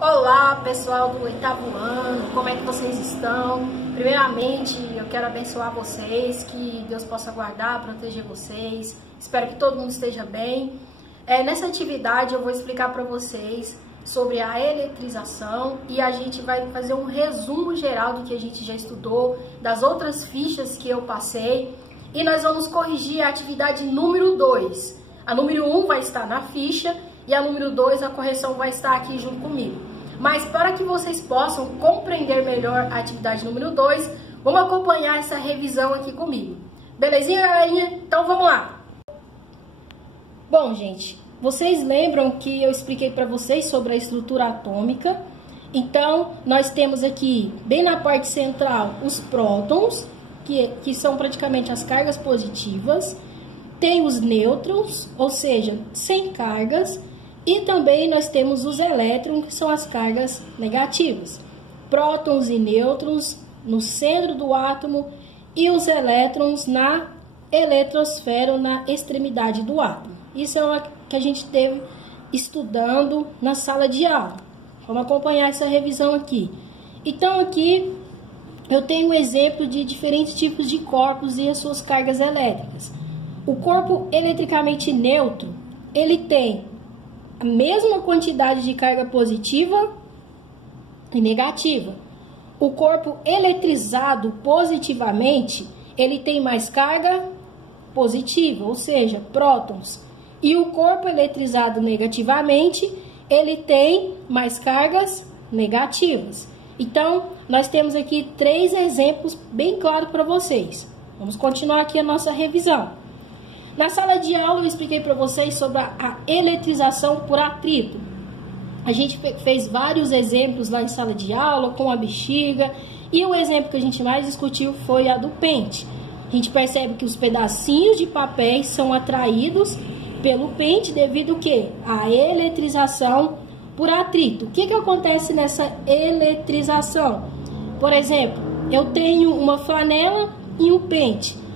Olá, pessoal do 8º ano, como é que vocês estão? Primeiramente, eu quero abençoar vocês, que Deus possa guardar, proteger vocês. Espero que todo mundo esteja bem. Nessa atividade eu vou explicar para vocês sobre a eletrização e a gente vai fazer um resumo geral do que a gente já estudou, das outras fichas que eu passei, e nós vamos corrigir a atividade número 2. A número 1 vai estar na ficha e a número 2, a correção, vai estar aqui junto comigo. Mas para que vocês possam compreender melhor a atividade número 2, vamos acompanhar essa revisão aqui comigo. Belezinha, galerinha? Então vamos lá! Bom, gente, vocês lembram que eu expliquei para vocês sobre a estrutura atômica? Então, nós temos aqui, bem na parte central, os prótons, que são praticamente as cargas positivas. Tem os nêutrons, ou seja, sem cargas. E também nós temos os elétrons, que são as cargas negativas. Prótons e nêutrons no centro do átomo e os elétrons na eletrosfera, ou na extremidade do átomo. Isso é o que a gente teve estudando na sala de aula. Vamos acompanhar essa revisão aqui. Então aqui eu tenho um exemplo de diferentes tipos de corpos e as suas cargas elétricas. O corpo eletricamente neutro, ele tem a mesma quantidade de carga positiva e negativa. O corpo eletrizado positivamente, ele tem mais carga positiva, ou seja, prótons. E o corpo eletrizado negativamente, ele tem mais cargas negativas. Então, nós temos aqui 3 exemplos bem claros para vocês. Vamos continuar aqui a nossa revisão. Na sala de aula eu expliquei para vocês sobre a eletrização por atrito. A gente fez vários exemplos lá em sala de aula com a bexiga, e o exemplo que a gente mais discutiu foi a do pente. A gente percebe que os pedacinhos de papéis são atraídos pelo pente devido ao quê? A eletrização por atrito. O que acontece nessa eletrização? Por exemplo, eu tenho uma flanela e um pente.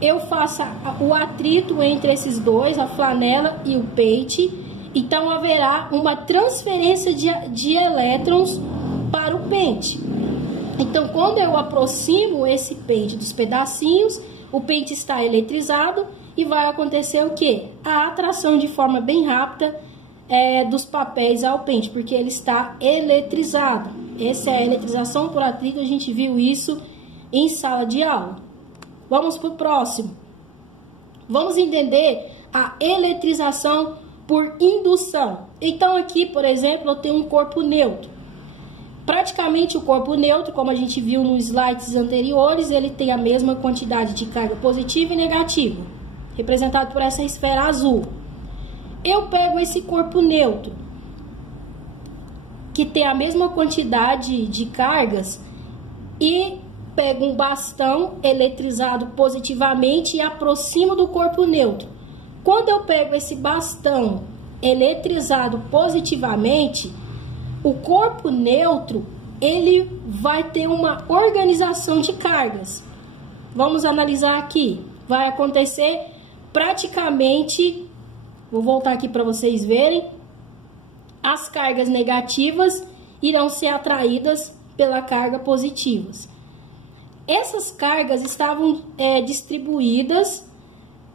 Eu faço o atrito entre esses dois, a flanela e o pente, então haverá uma transferência de elétrons para o pente. Então, quando eu aproximo esse pente dos pedacinhos, o pente está eletrizado e vai acontecer o quê? A atração de forma bem rápida dos papéis ao pente, porque ele está eletrizado. Essa é a eletrização por atrito, a gente viu isso em sala de aula. Vamos para o próximo. Vamos entender a eletrização por indução. Então aqui, por exemplo, eu tenho um corpo neutro. Praticamente o corpo neutro, como a gente viu nos slides anteriores, ele tem a mesma quantidade de carga positiva e negativa, representado por essa esfera azul. Eu pego esse corpo neutro, que tem a mesma quantidade de cargas, e pego um bastão eletrizado positivamente e aproximo do corpo neutro. Quando eu pego esse bastão eletrizado positivamente, o corpo neutro, ele vai ter uma organização de cargas. Vamos analisar aqui. Vai acontecer praticamente, vou voltar aqui para vocês verem, as cargas negativas irão ser atraídas pela carga positivas. Essas cargas estavam distribuídas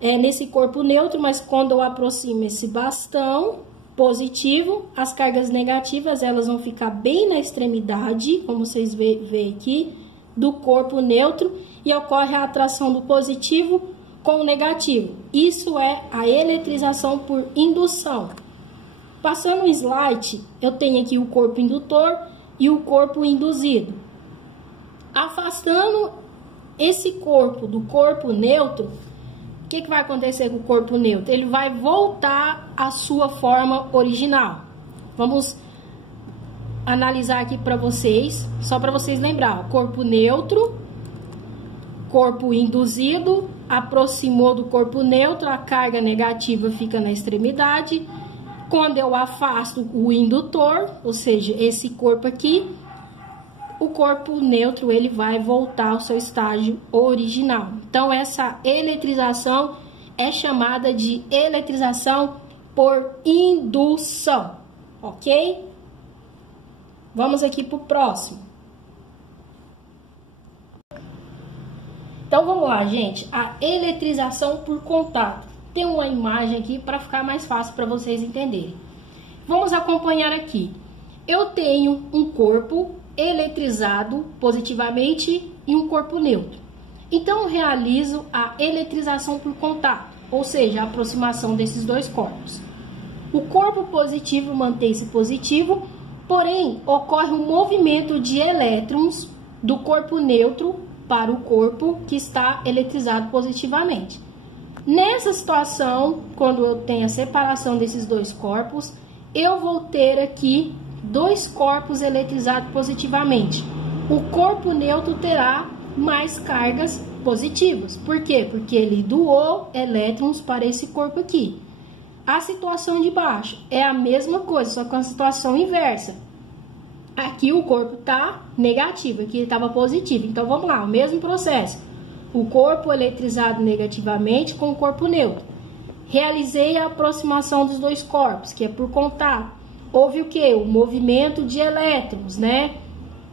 nesse corpo neutro, mas quando eu aproximo esse bastão positivo, as cargas negativas elas vão ficar bem na extremidade, como vocês veem aqui, do corpo neutro, e ocorre a atração do positivo com o negativo. Isso é a eletrização por indução. Passando o slide, eu tenho aqui o corpo indutor e o corpo induzido. Afastando esse corpo do corpo neutro, o que vai acontecer com o corpo neutro? Ele vai voltar à sua forma original. Vamos analisar aqui para vocês, só para vocês lembrar. Corpo neutro, corpo induzido, aproximou do corpo neutro, a carga negativa fica na extremidade. Quando eu afasto o indutor, ou seja, esse corpo aqui, o corpo neutro ele vai voltar ao seu estágio original. Então, essa eletrização é chamada de eletrização por indução, ok? Vamos aqui para o próximo. Então, vamos lá, gente. A eletrização por contato. Tem uma imagem aqui para ficar mais fácil para vocês entenderem. Vamos acompanhar aqui. Eu tenho um corpo eletrizado positivamente e um corpo neutro. Então, eu realizo a eletrização por contato, ou seja, a aproximação desses dois corpos. O corpo positivo mantém-se positivo, porém, ocorre um movimento de elétrons do corpo neutro para o corpo que está eletrizado positivamente. Nessa situação, quando eu tenho a separação desses dois corpos, eu vou ter aqui dois corpos eletrizados positivamente. O corpo neutro terá mais cargas positivas. Por quê? Porque ele doou elétrons para esse corpo aqui. A situação de baixo é a mesma coisa, só que com a situação inversa. Aqui o corpo está negativo, aqui estava positivo. Então, vamos lá, o mesmo processo. O corpo eletrizado negativamente com o corpo neutro. Realizei a aproximação dos dois corpos, que é por contato. Houve o quê? O movimento de elétrons, né?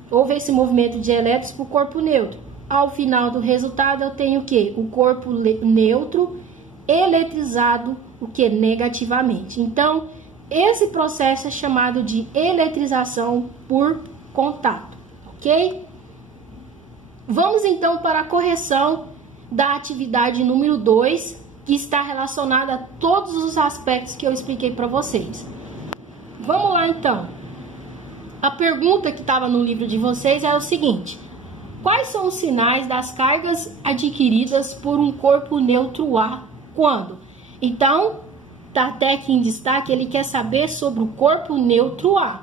Houve esse movimento de elétrons para o corpo neutro. Ao final do resultado, eu tenho o quê? O corpo neutro eletrizado, o que? Negativamente. Então, esse processo é chamado de eletrização por contato, ok? Vamos então para a correção da atividade número 2, que está relacionada a todos os aspectos que eu expliquei para vocês. Vamos lá então. A pergunta que estava no livro de vocês é o seguinte: quais são os sinais das cargas adquiridas por um corpo neutro A quando? Então, tá até aqui em destaque, ele quer saber sobre o corpo neutro A.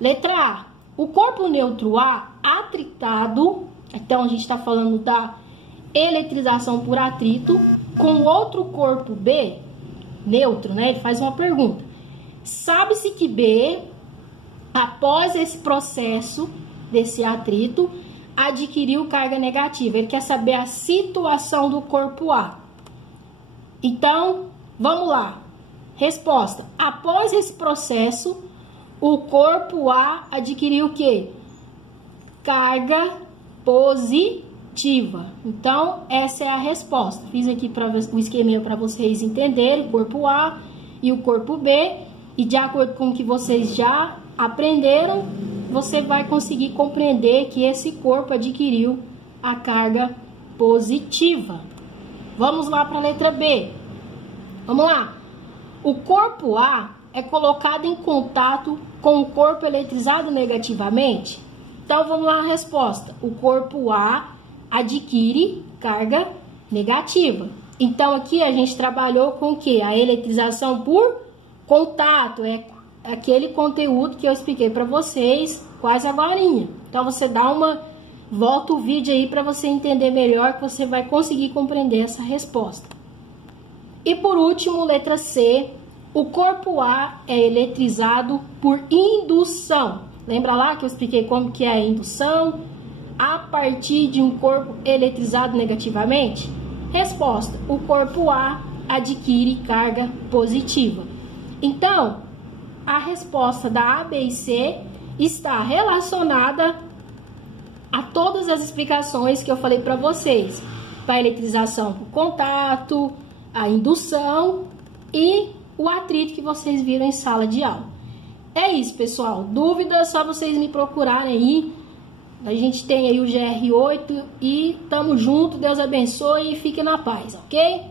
Letra A. O corpo neutro A atritado, então a gente está falando da eletrização por atrito, com outro corpo B, neutro, né? Ele faz uma pergunta. Sabe-se que B, após esse processo desse atrito, adquiriu carga negativa. Ele quer saber a situação do corpo A. Então, vamos lá. Resposta. Após esse processo, o corpo A adquiriu o quê? Carga positiva. Então, essa é a resposta. Fiz aqui o esqueminha para vocês entenderem o corpo A e o corpo B. E de acordo com o que vocês já aprenderam, você vai conseguir compreender que esse corpo adquiriu a carga positiva. Vamos lá para a letra B. Vamos lá. O corpo A é colocado em contato com o corpo eletrizado negativamente? Então, vamos lá a resposta. O corpo A adquire carga negativa. Então, aqui a gente trabalhou com o quê? A eletrização por contato. É aquele conteúdo que eu expliquei para vocês quase agorinha. Então, você dá uma... Volta o vídeo aí para você entender melhor, que você vai conseguir compreender essa resposta. E por último, letra C. O corpo A é eletrizado por indução. Lembra lá que eu expliquei como que é a indução? A partir de um corpo eletrizado negativamente? Resposta. O corpo A adquire carga positiva. Então, a resposta da A, B e C está relacionada a todas as explicações que eu falei para vocês. Para a eletrização por contato, a indução e o atrito que vocês viram em sala de aula. É isso, pessoal. Dúvidas, só vocês me procurarem aí. A gente tem aí o GR8 e tamo junto. Deus abençoe e fique na paz, ok?